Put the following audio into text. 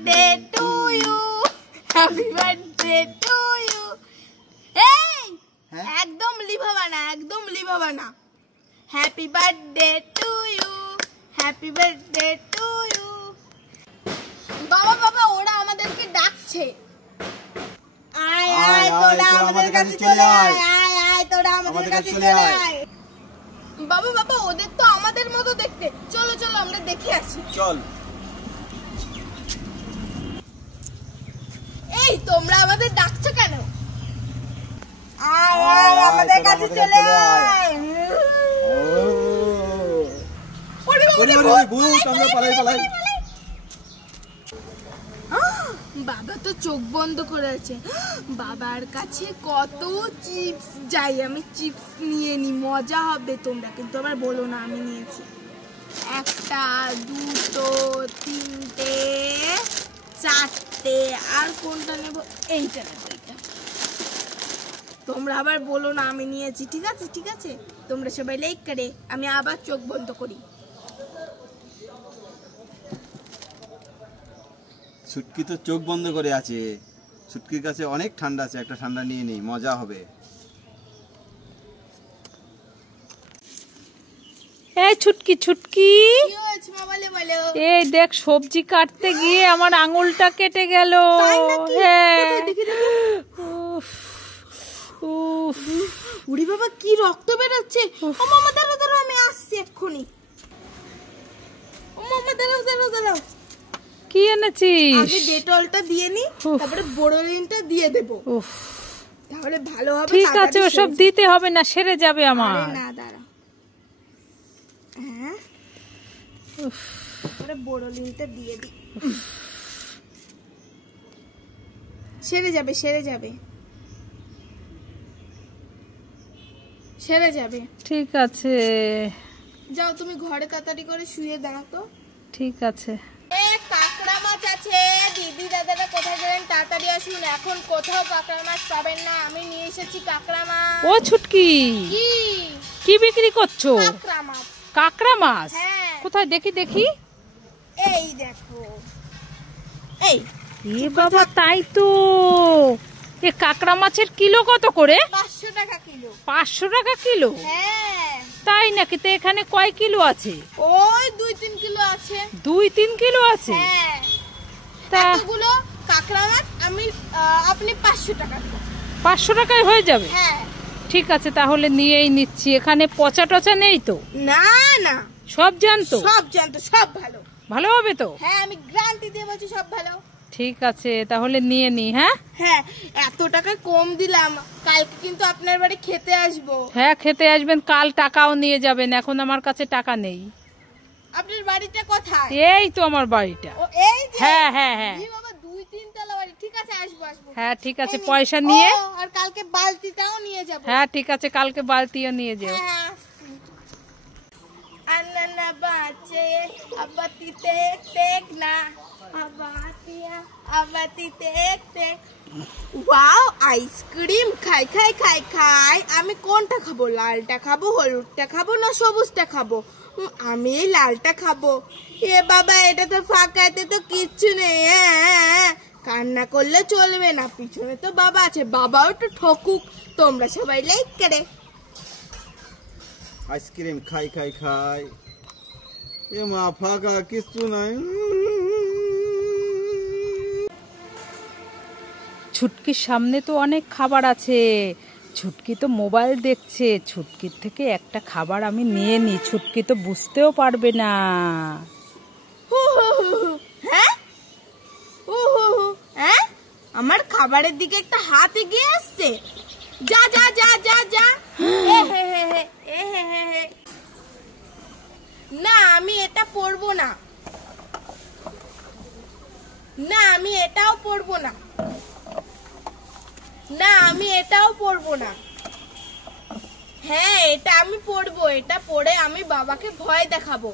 Birthday to you, happy birthday to you. এই একদম লিভাবা না, একদম লিভাবা না। Happy birthday to you, happy birthday to you. বাবা বাবা ওরা আমাদেরকে ডাকছে। আয় আয় তোরা আমাদের কাছে চলে আয়, আয় আয় তোরা আমাদের কাছে চলে আয়। বাবা বাবা ওদের তো আমাদের মতো দেখতে, চলো চলো আমরা দেখে আসি। চল। এই তোমরা আমাদের ডাকছো কেন? আয় আয় আমাদের কাছে চলে আয়। ওরে ওরে ভূত, আমরা পালাই পালাই। বাবা তো চোখ বন্ধ করে আছে। বাবার কাছে কত চিপস, যাই আমি চিপস নিয়ে নি, মজা হবে। তোমরা কিন্তু আবার বলো না আমি নিয়েছি। একটা, দুটো, তিনটে, চারটে, আর কোনটা নেব? এইটা নেব, এইটা। তোমরা আবার বলো না আমি নিয়েছি। ঠিক আছে ঠিক আছে, তোমরা সবাই লাইক করে, আমি আবার চোখ বন্ধ করি। ছুটকি তো চোখ বন্ধ করে আছে, ছুটকির কাছে অনেক ঠান্ডা আছে, একটা ঠান্ডা নিয়ে নেই, মজা হবে। এই ছুটকি ছুটকি, কি হয়েছে মা? বলে বলো। এই দেখ সবজি কাটতে গিয়ে আমার আঙুলটা কেটে গেল। হ্যাঁ দেখি দেখি। উড়ি বাবা কি রক্ত বেরোচ্ছে। ও মামা দাঁড়াও দাঁড়াও, আমি আসছি এক্ষুনি। ও মামা দাঁড়াও দাঁড়াও দাঁড়াও। কি এনেছিস? আগে ডেটলটা দিয়ে নি, তারপরে বোরোলিনটা দিয়ে দেব, তাহলে ভালো হবে। ঠিক আছে, ওসব দিতে হবে না, সেরে যাবে আমার। না দাঁড়া, হ্যাঁ তারপরে বোরোলিনটা দিয়ে দি, সেরে যাবে সেরে যাবে সেরে যাবে। ঠিক আছে, যাও তুমি ঘরে তাড়াতাড়ি করে শুয়ে দাও তো। ঠিক আছে। কাঁকড়া মাছ আছে, দিদি দাদারা কোথায় গেলেন, তাড়াতাড়ি আসুন, এখন কোথাও কাঁকড়া মাছ পাবেন না, আমি নিয়ে এসেছি কাঁকড়া মাছ। ও ছুটকি, কি কি বিক্রি করছো? কাঁকড়া মাছ। কাঁকড়া মাছ? হ্যাঁ। কোথায় দেখি দেখি। এই দেখো, এই এ বাবা, তাই তো। এ কাঁকড়া মাছের কিলো কত করে? 500 টাকা কিলো। 500 টাকা কিলো? হ্যাঁ। তাই নাকি? তো এখানে কয় কিলো আছে? ওই 2-3 কিলো আছে। 2-3 কিলো আছে? হ্যাঁ। তা এতগুলো কাঁকড়া মাছ আপনি 500 টাকা দিন। 500 টাকায় হয়ে যাবে? হ্যাঁ। ঠিক আছে, তাহলে নিয়েই নিচ্ছি। এখানে পচা টচা নেই তো? না না, সব জানতো? সব জানতো, সব ভালো। ভালো হবে তো? হ্যাঁ আমি গ্যারান্টি দিয়ে বলছি সব ভালো। ঠিক আছে, তাহলে নিয়ে নি। হ্যাঁ হ্যাঁ, এত টাকা কম দিলাম, কালকে কিন্তু আপনার বাড়ি খেতে আসবো। হ্যাঁ, খেতে আসবেন, কাল টাকাও নিয়ে যাবেন। এখন আমার কাছে টাকা নেই। আপনার বাড়িটা কোথায়? এই তো আমার বাড়িটা। ও এই যে? হ্যাঁ হ্যাঁ হ্যাঁ। জি বাবা, 2-3 তলা বাড়ি। ঠিক আছে, আসবো আসবো। হ্যাঁ ঠিক আছে, পয়সা নিয়ে। আর কালকে বালতিটাও নিয়ে যাব। হ্যাঁ ঠিক আছে, কালকে বালতিও নিয়ে যাও। হ্যাঁ আন্না বাঁচে আবাতিতে টেক না, আবাতিয়া আবাতিতে টেক। ওয়াও, আইসক্রিম খাই খাই খাই খাই। আমি কোনটা খাবো? লালটা খাবো, হলুদটা খাবো, না সবুজটা খাবো? আমি এই লালটা খাবো। এ বাবা, এটা তো ফাঁকা, এতে তো কিচ্ছু নেই। কান্না করলে চলবে না, পিছনে তো বাবা আছে, বাবাও একটু ঠকুক। তোমরা সবাই লাইক করে। আইসক্রিম খাই খাই খাই, এ মা ফাঁকা, কিছু নাই। ছুটকির সামনে তো অনেক খাবার আছে। ছুটকি তো মোবাইল দেখছে, ছুটকির থেকে একটা খাবার আমি নিয়ে নি, ছুটকি তো বুঝতেও পারবে না। হ্যাঁ হ্যাঁ, আমার খাবারের দিকে একটা হাত এগিয়ে আসছে। যা যা যা যা যা। না আমি এটা পরবো না, না আমি এটাও পরবো না, না আমি এটাও পরবো না। হ্যাঁ এটা আমি পরবো, এটা পরে আমি বাবাকে ভয় দেখাবো।